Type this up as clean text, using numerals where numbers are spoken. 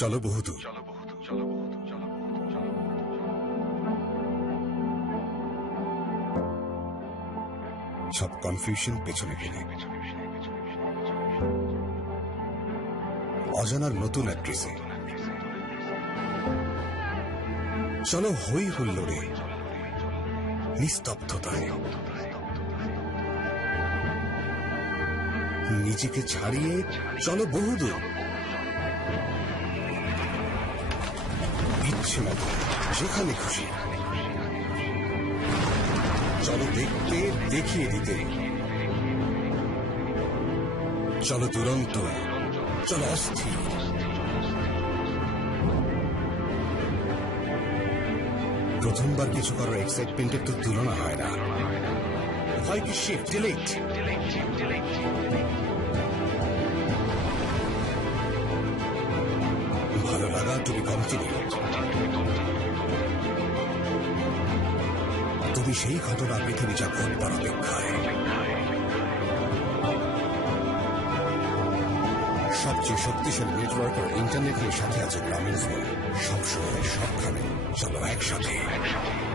চলো বহুদূর। সব কনফিউশন পেছনে ফেলে অজানার নতুন অ্যাড্রেসে চলো হই হুল্লোড়ে, নিস্তব্ধতায় নিজেকে ছাড়িয়ে চলো বহুদূর। ইচ্ছে মতো যেখানে খুশি চলো দেখতে, দেখিয়ে দিতে। চলো দুরন্ত, চলো অস্থির, প্রথমবার কিছু করার এক্সাইটমেন্টের তো তুলনা হয় না। হয় কি শিফট ডিলিট, ভালো লাগা টু বি কন্টিনিউড। তুমি সেই ঘটনা পৃথিবী যা ঘটবার অপেক্ষায়। সবচেয়ে শক্তিশালী নেটওয়ার্ক আর ইন্টারনেটের সাথে আছে গ্রামীণ ফোন। সবসময় সবখানে চলো একসাথে।